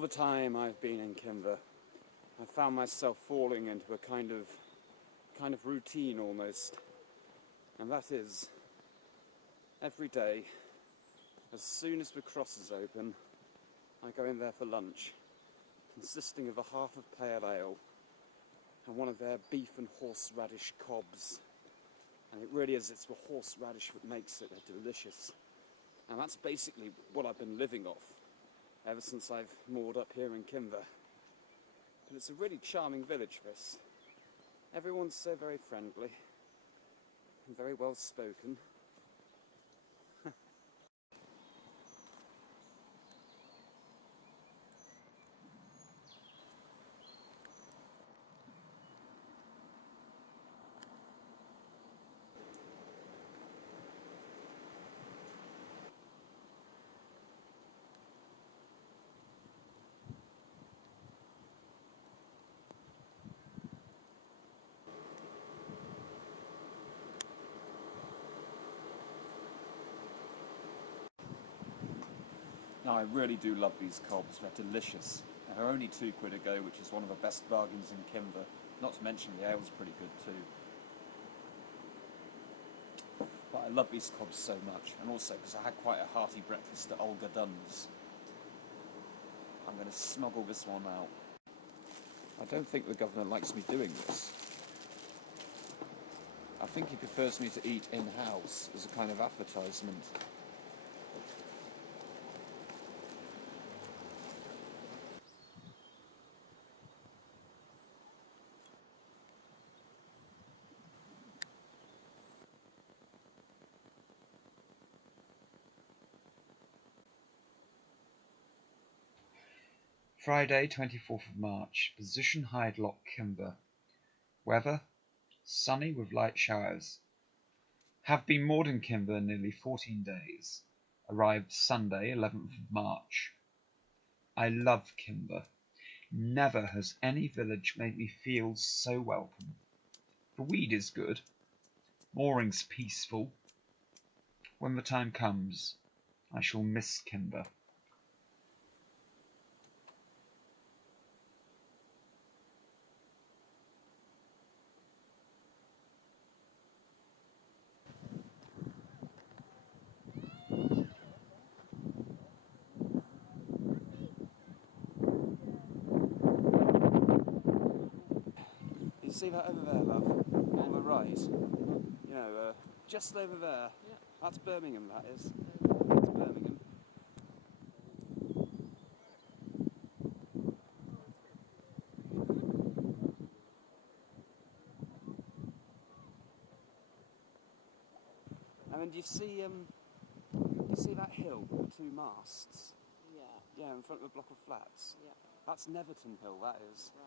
All the time I've been in Kinver, I found myself falling into a kind of routine almost, and that is, every day, as soon as the cross is open, I go in there for lunch, consisting of a half of pale ale and one of their beef and horseradish cobs. And it really is, it's the horseradish that makes it. They're delicious. And that's basically what I've been living off ever since I've moored up here in Kinver. And it's a really charming village, this. Everyone's so very friendly and very well spoken. Now, I really do love these cobs. They're delicious. They're only £2 a go, which is one of the best bargains in Kinver. Not to mention the ale's pretty good too. But I love these cobs so much, and also because I had quite a hearty breakfast at Olga Dunn's. I'm going to smuggle this one out. I don't think the governor likes me doing this. I think he prefers me to eat in-house as a kind of advertisement. Friday, 24th of March. Position Hyde Lock, Kinver. Weather sunny with light showers. Have been moored in Kinver nearly 14 days. Arrived Sunday, 11th of March. I love Kinver. Never has any village made me feel so welcome. The weed is good. Moorings peaceful. When the time comes, I shall miss Kinver. You see that over there, love? On the right? You know, just over there. Yeah. That's Birmingham, that is. That's Birmingham. I mean, do you see that hill with the two masts? Yeah. Yeah, in front of a block of flats. Yeah. That's Neverton Hill, that is. Right.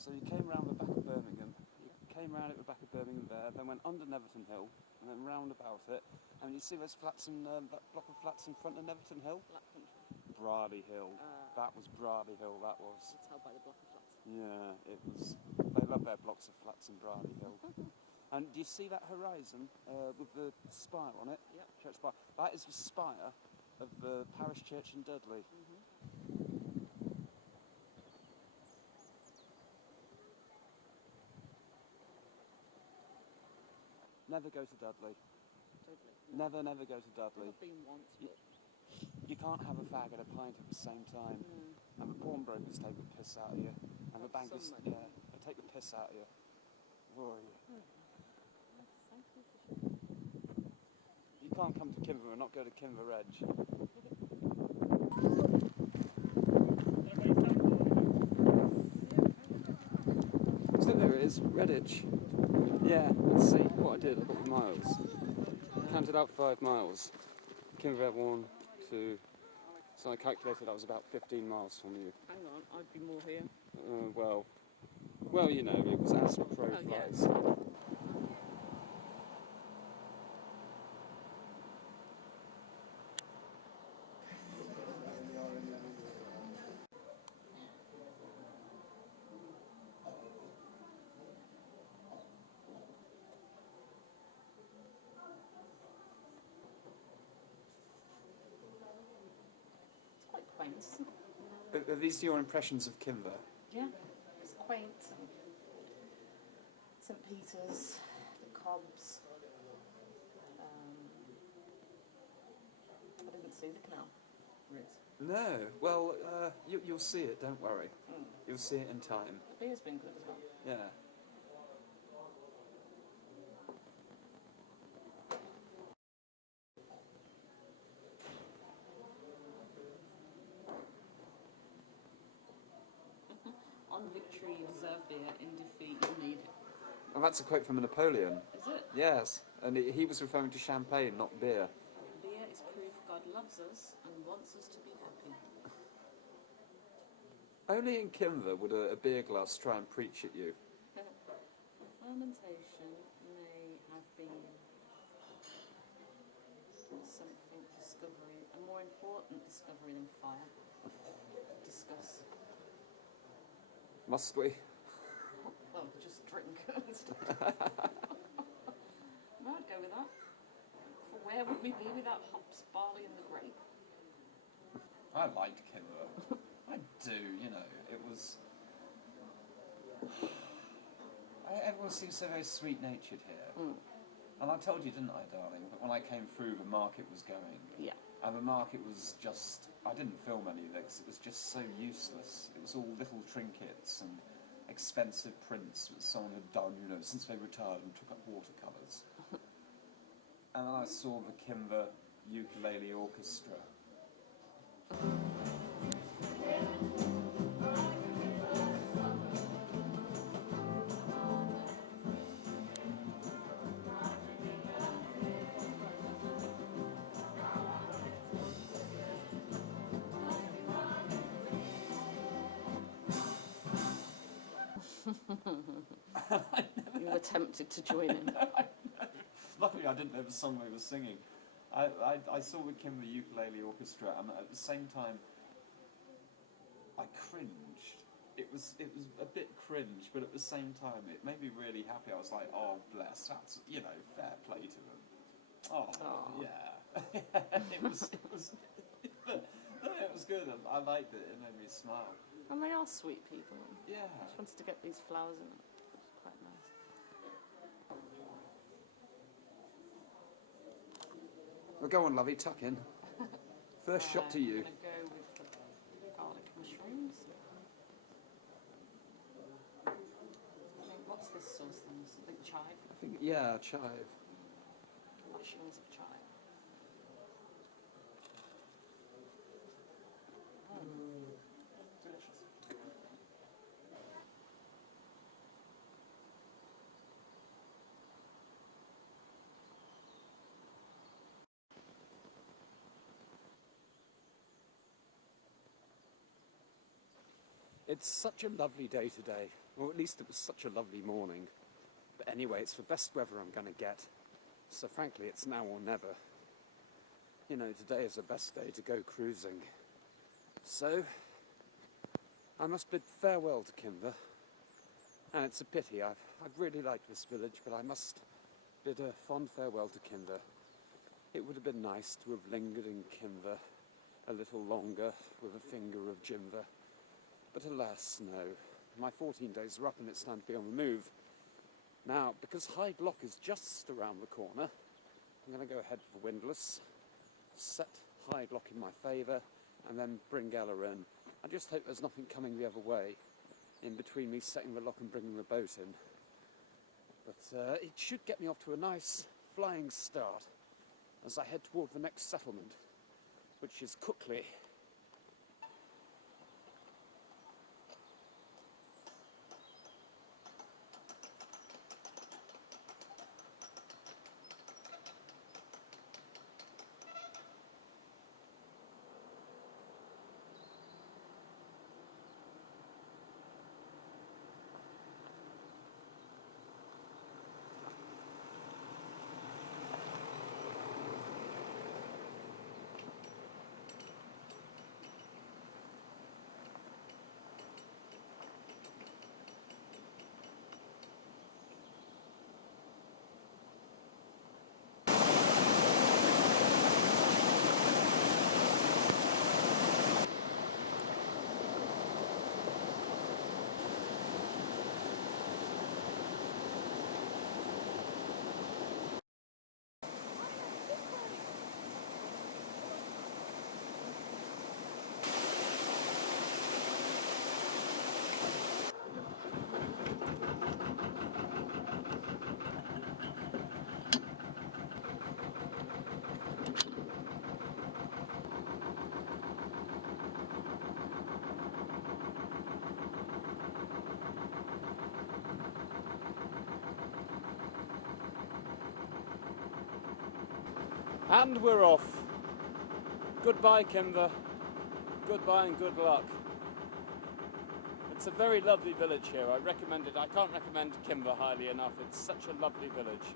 So you came round the back of Birmingham, you came round at the back of Birmingham there, then went under Neverton Hill, and then round about it, and you see those flats in, that block of flats in front of Neverton Hill? Black country. Brady Hill. That was Brady Hill, that was. You can tell by the block of flats. Yeah, it was. They love their blocks of flats in Brady Hill. And do you see that horizon with the spire on it? Yep. Church spire. That is the spire of the parish church in Dudley. Never go to Dudley. Totally. Never go to Dudley. I've been once, but You can't have a fag and a pint at the same time. And the pawnbrokers take the piss out of you. And the bankers, some money. yeah, they take the piss out of you. Rory. thank you for sharing. You can't come to Kinver and not go to Kinver Edge. So there it is, Redditch. Yeah, let's see what I did. I got the miles. Counted out 5 miles. Kinver had 1, 2. So I calculated I was about 15 miles from you. Hang on, I'd be more here. Well, you know, it was as the crow flies. nice. Are these your impressions of Kinver? Yeah, it's quaint. And St Peter's, the Cobs. I didn't see the canal route. No. Well, you'll see it. Don't worry. You'll see it in time. The beer's been good as well. Yeah. On victory, you deserve beer. In defeat, you need it. Well, that's a quote from Napoleon. Is it? Yes, and he was referring to champagne, not beer. Beer is proof God loves us and wants us to be happy. Only in Kinver would a beer glass try and preach at you. Fermentation may have been something discovery, a more important discovery than fire. Discuss. Must we? Well, just drink and stuff. No, I'd go with that. For where would we be without hops, barley, and the grape? I liked Kinver. I do, you know. It was... Everyone seems so very sweet-natured here. And I told you, didn't I, darling, that when I came through, the market was going. Yeah. And the market was just... I didn't film any of it because it was just so useless. It was all little trinkets and expensive prints that someone had done, you know, since they retired and took up watercolours. And then I saw the Kinver Ukulele Orchestra. You were tempted to join in. Luckily, I didn't know the song they were singing. I saw the Kinver Ukulele Orchestra, and at the same time, I cringed. It was a bit cringe, but at the same time, it made me really happy. I was like, oh, bless, that's, you know, fair play to them. Oh, yeah. it was good. I liked it. It made me smile. And they are sweet people. Yeah. I just wanted to get these flowers in. It was quite nice. Well, go on, lovey, tuck in. First shot to you. I'm going to go with the garlic mushrooms. I think, what's this sauce then? Something chive? I think, yeah, chive. Lashings of chive. Delicious. It's such a lovely day today, or at least it was such a lovely morning. But anyway, it's the best weather I'm going to get. So frankly, it's now or never. You know, today is the best day to go cruising. So, I must bid farewell to Kinver. And it's a pity, I've really liked this village, but I must bid a fond farewell to Kinver. It would have been nice to have lingered in Kinver a little longer with a finger of Jimver. But alas, no. My 14 days are up and it's time to be on the move. Now, because Hyde Lock is just around the corner, I'm going to go ahead for Windlass, set Hyde Lock in my favour, and then bring Ella in. I just hope there's nothing coming the other way in between me setting the lock and bringing the boat in. But it should get me off to a nice flying start as I head toward the next settlement, which is Cookley. And we're off. Goodbye, Kinver. Goodbye and good luck. It's a very lovely village here. I recommend it. I can't recommend Kinver highly enough. It's such a lovely village.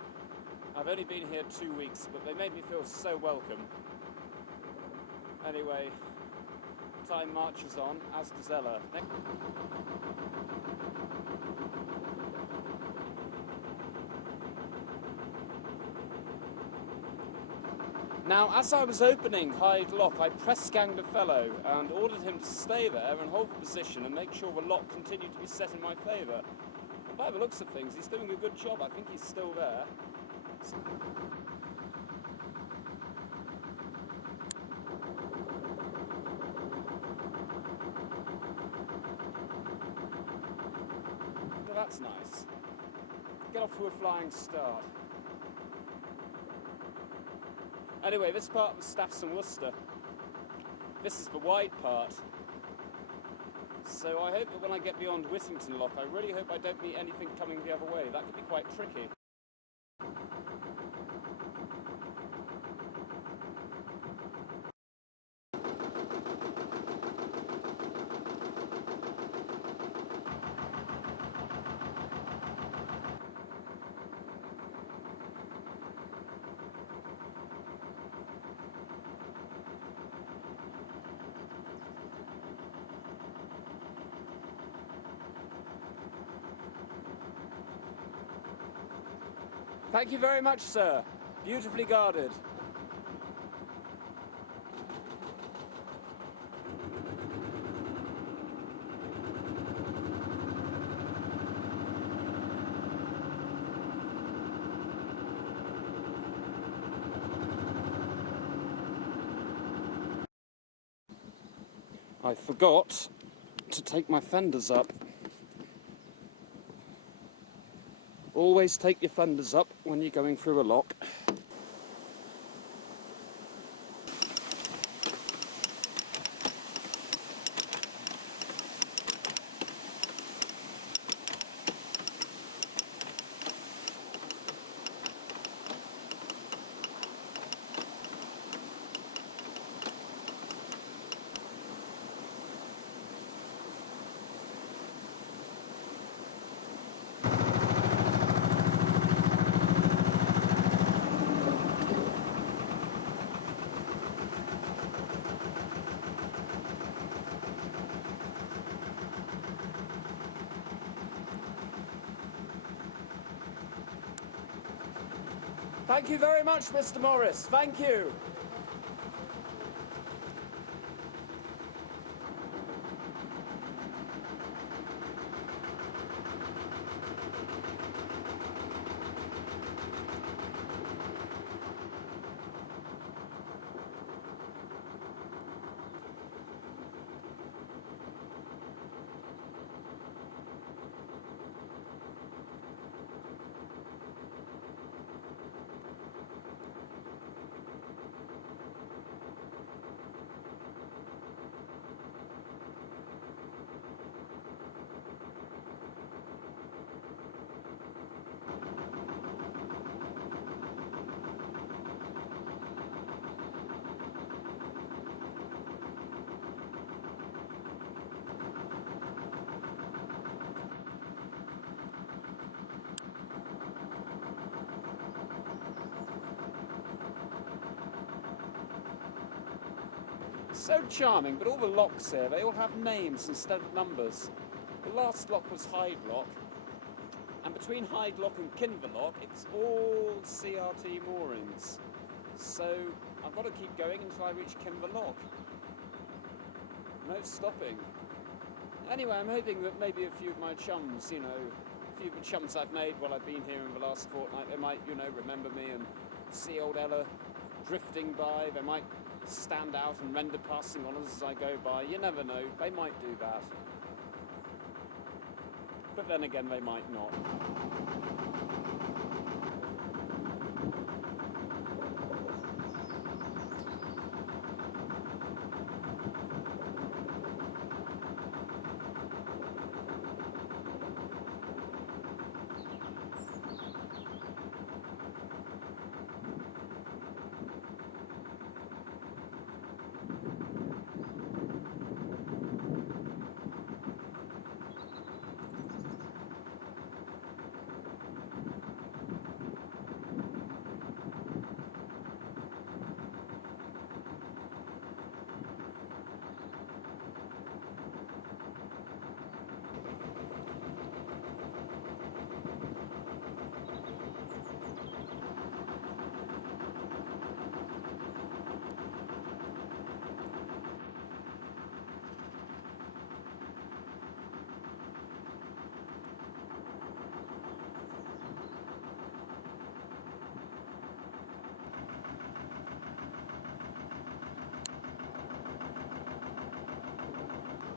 I've only been here 2 weeks, but they made me feel so welcome. Anyway, time marches on, as does Ella. Now, as I was opening Hyde Lock, I press-ganged a fellow and ordered him to stay there and hold the position and make sure the lock continued to be set in my favour. And by the looks of things, he's doing a good job. I think he's still there. Well, that's nice. Get off to a flying start. Anyway, this part of the Staffs and Worcester. This is the wide part. So I hope that when I get beyond Whittington Lock, I really hope I don't meet anything coming the other way. That could be quite tricky. Thank you very much, sir. Beautifully guarded. I forgot to take my fenders up. Always take your fenders up when you're going through a lock. Thank you very much, Mr. Morris. Thank you. So charming, but all the locks here, they all have names instead of numbers. The last lock was Hyde Lock, and between Hyde Lock and Kinver Lock, it's all CRT moorings. So I've got to keep going until I reach Kinver Lock. No stopping. Anyway, I'm hoping that maybe a few of my chums, a few of the chums I've made while I've been here in the last fortnight, they might, remember me and see old Ella drifting by. They might stand out and render passing on us as I go by. You never know, they might do that. But then again, they might not.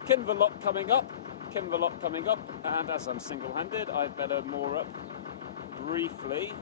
Kinver lock coming up. Kinver lock coming up, and as I'm single-handed, I'd better moor up briefly.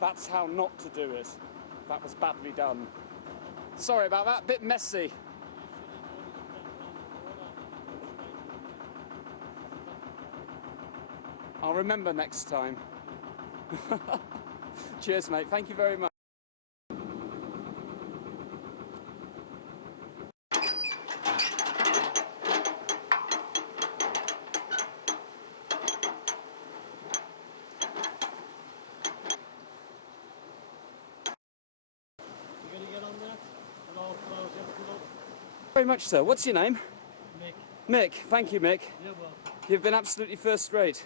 That's how not to do it. That was badly done. Sorry about that, bit messy. I'll remember next time. Cheers, mate. Thank you very much. Very much so. What's your name? Mick. Mick. Thank you, Mick. Yeah, well, You've been absolutely first rate.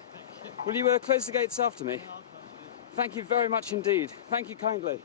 Will you close the gates after me? I'll close it. Thank you very much indeed. Thank you kindly.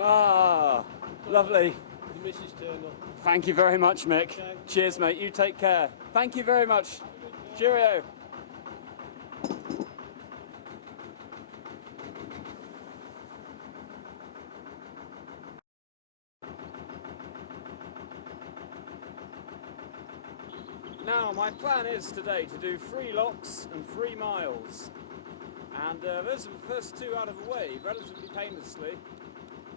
Ah, lovely. The missus turned up. Thank you very much, Mick. Okay. Cheers, mate. You take care. Thank you very much. Cheerio. Now, my plan is today to do 3 locks and 3 miles. And those are the first 2 out of the way, relatively painlessly.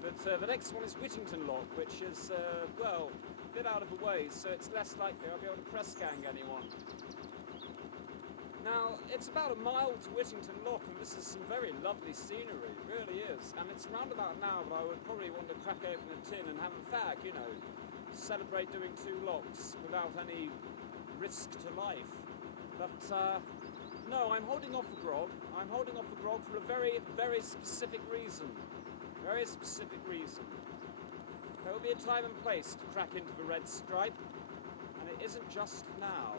But the next one is Whittington Lock, which is, well, a bit out of the way, so it's less likely I'll be able to press gang anyone. Now, it's about a mile to Whittington Lock, and this is some very lovely scenery, it really is. And it's round about now that I would probably want to crack open a tin and have a fag, you know, celebrate doing 2 locks without any risk to life. But, no, I'm holding off the grog. I'm holding off the grog for a very, very specific reason. Very specific reason. There will be a time and place to crack into the red stripe, and it isn't just now.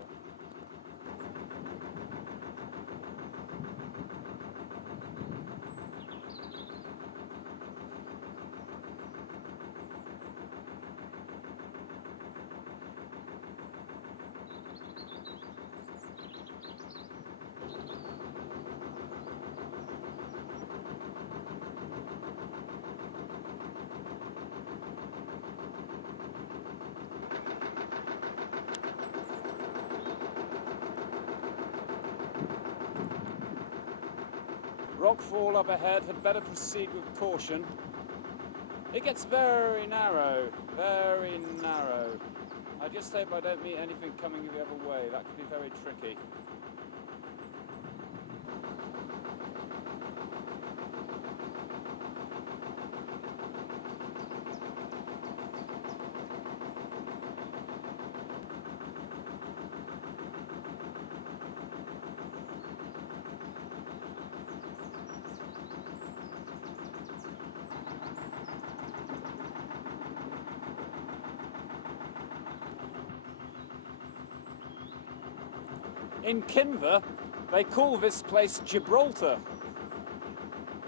rockfall up ahead, had better proceed with caution. It gets very narrow, very narrow. I just hope I don't meet anything coming the other way. That could be very tricky. In Kinver, they call this place Gibraltar.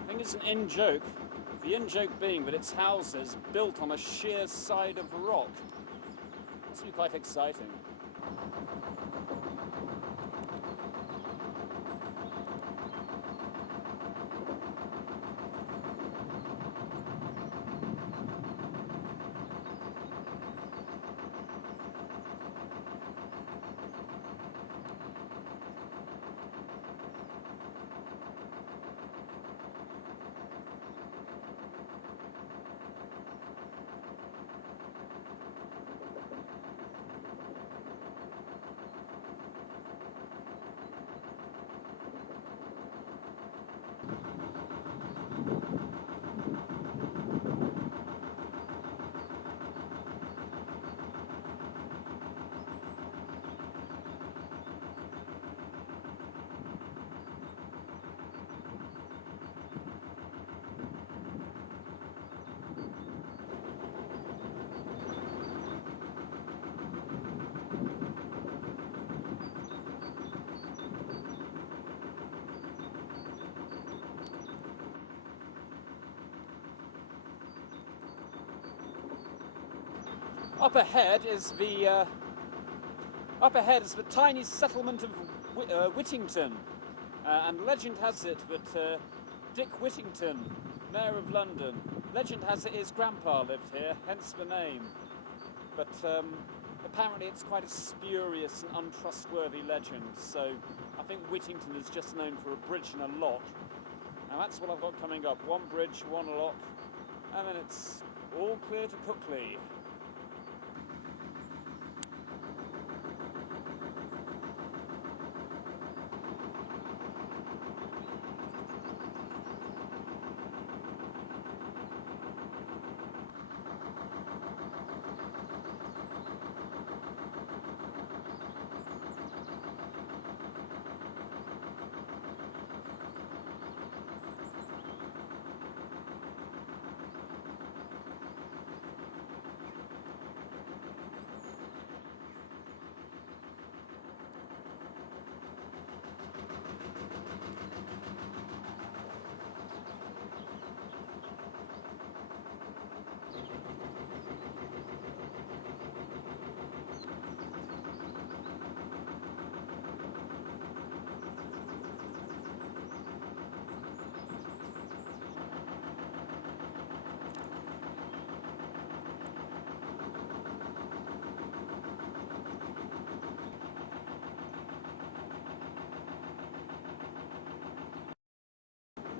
I think it's an in-joke. The in-joke being that it's houses built on a sheer side of rock. Must be quite exciting. Up ahead is the tiny settlement of Whittington, and legend has it that Dick Whittington, Mayor of London, legend has it his grandpa lived here, hence the name. But apparently it's quite a spurious and untrustworthy legend, so I think Whittington is just known for a bridge and a lock. And that's what I've got coming up: one bridge, one lock, and then it's all clear to Cookley.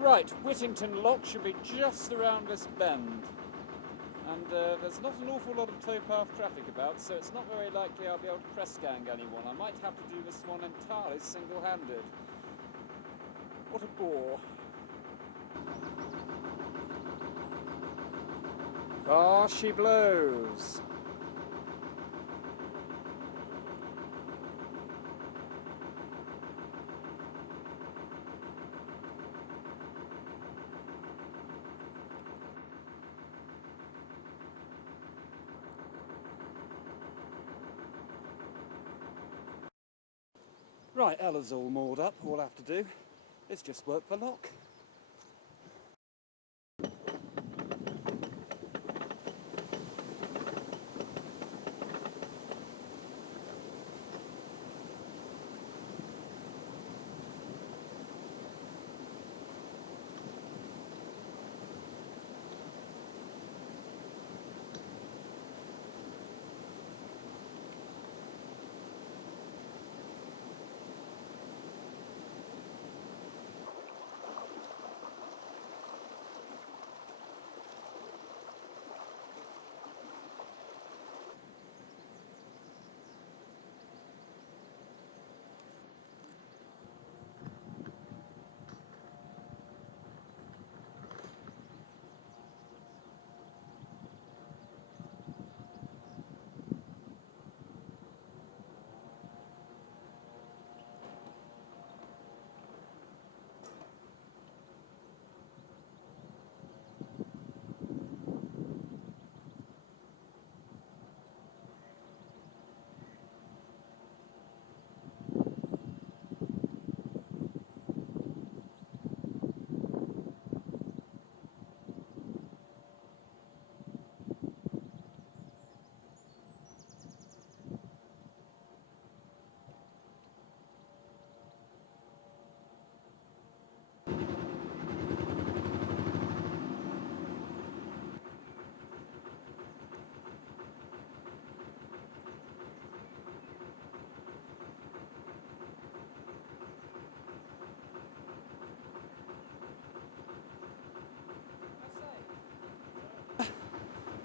Right, Whittington Lock should be just around this bend. And there's not an awful lot of towpath traffic about, so it's not very likely I'll be able to press gang anyone. I might have to do this one entirely single-handed. What a bore. Far she blows. Right, Ella's all moored up. All I have to do is just work the lock.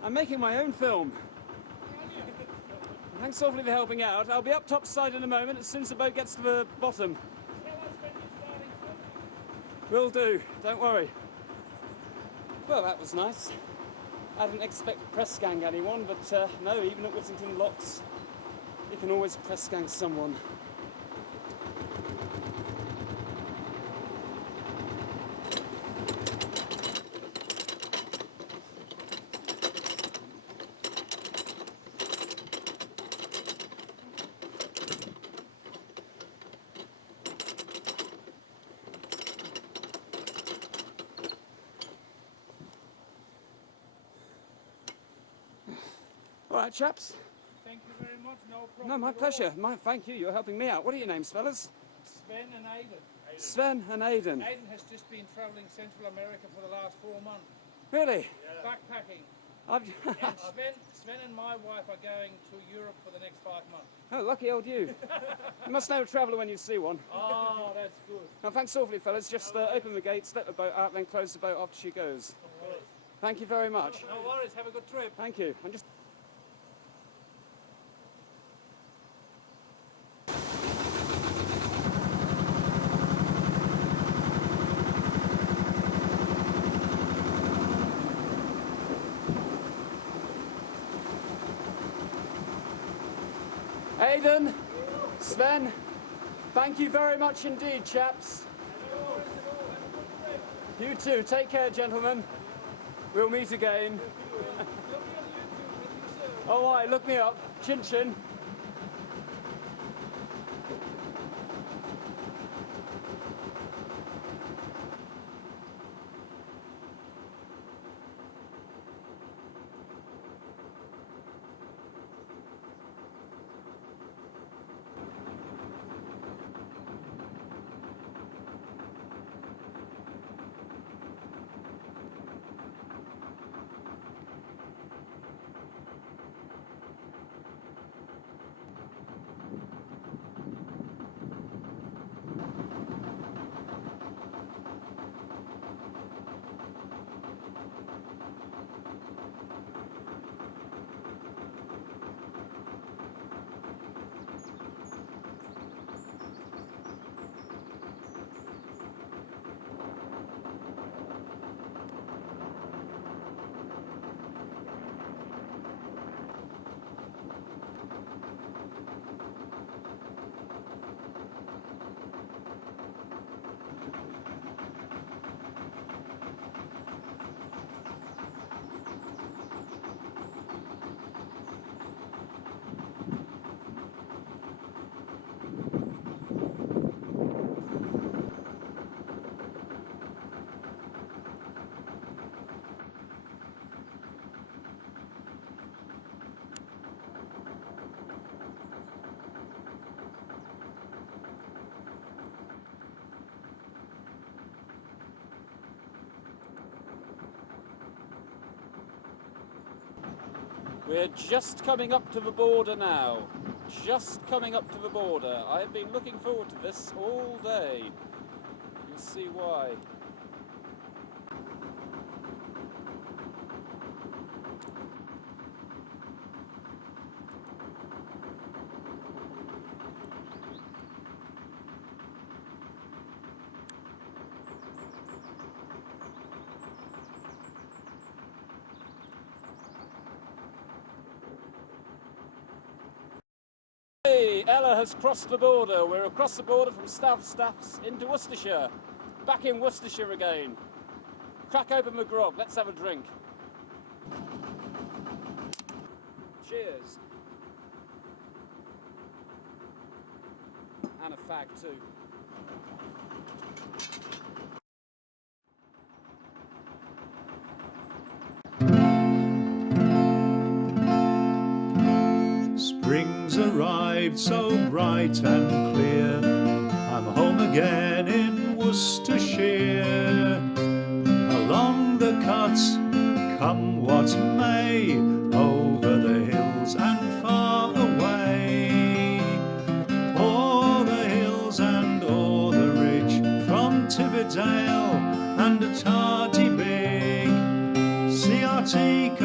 I'm making my own film. Thanks awfully for helping out. I'll be up topside in a moment as soon as the boat gets to the bottom. Will do, don't worry. Well, that was nice. I didn't expect to press gang anyone, but no, even at Whittington Locks, you can always press gang someone. All right, chaps. Thank you very much. No problem. No, my at all. pleasure. Thank you. You're helping me out. What are your names, fellas? Sven and Aidan. Sven and Aidan. Aidan has just been travelling Central America for the last 4 months. Really? Backpacking. I've And Sven and my wife are going to Europe for the next 5 months. Oh, lucky old you. You must know a traveller when you see one. Oh, that's good. Now, thanks awfully, fellas. Just open the gates, let the boat out, then close the boat after she goes. Of course. Thank you very much. No worries. Have a good trip. Thank you. I'm just... Aidan, Sven, thank you very much indeed, chaps. You too. Take care, gentlemen. We'll meet again. All right, look me up. Chin chin. We're just coming up to the border now. Just coming up to the border. I've been looking forward to this all day. You'll see why. Hey, Ella has crossed the border. We're across the border from Staffs into Worcestershire. Back in Worcestershire again. Crack open the grog. Let's have a drink. Cheers. And a fag too. Spring's arrived so bright and clear. I'm home again in Worcestershire. Along the cuts, come what may, over the hills and far away. O'er the hills and o'er the ridge, from Tividale and a tardy big, CRT